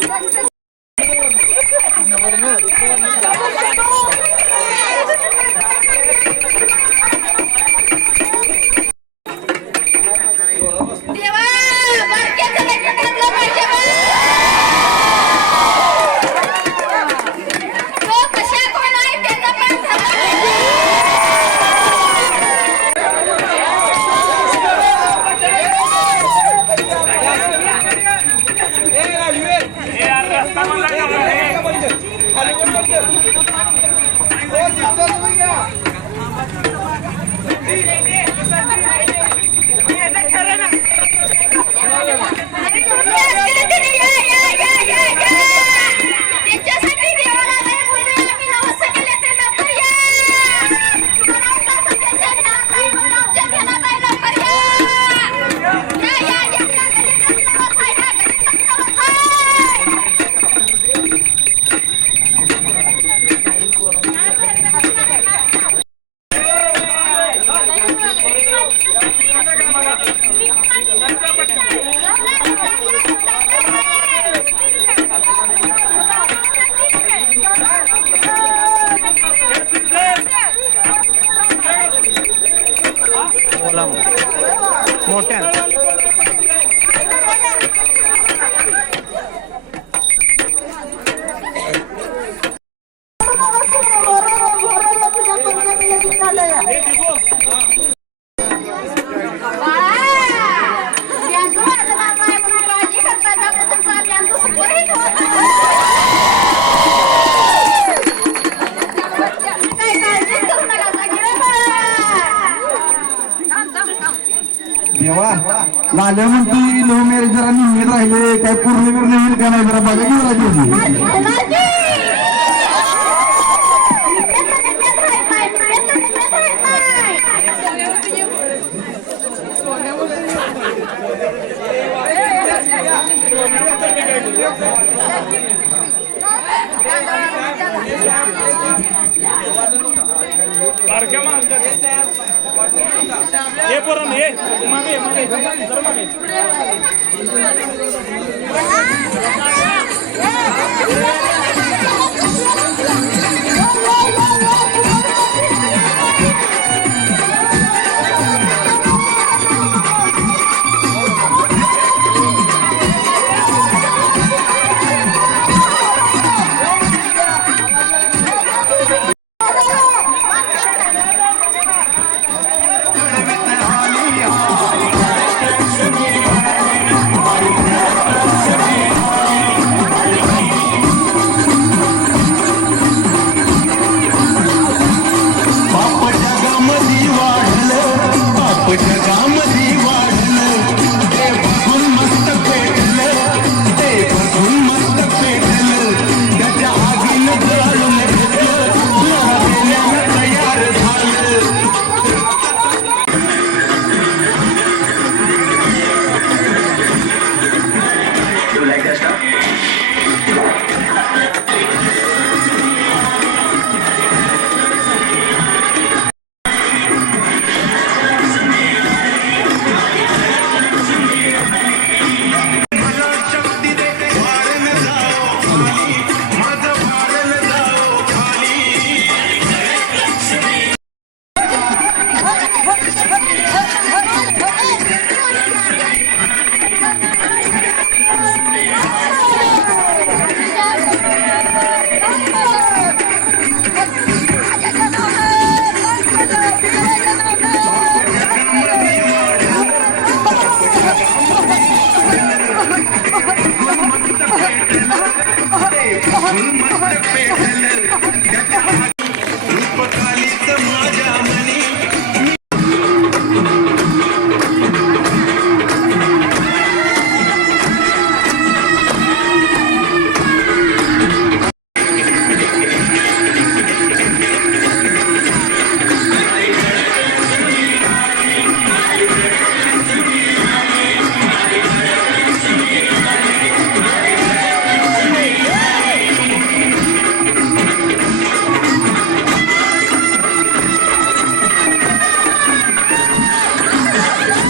Ne var ne? Thank you. மூலம் motor Wait, hold on. देवा. लाल्या म्हणती लव्ह मॅरेज जरा निम्मेत राहिले. काय पूर्ण बिर्ण होईल का नाही? जरा बघा घेऊन राहिली बारक्या मागतात हे परत हे मागे मागे. जर मागे. What do you want? पेट मत पेट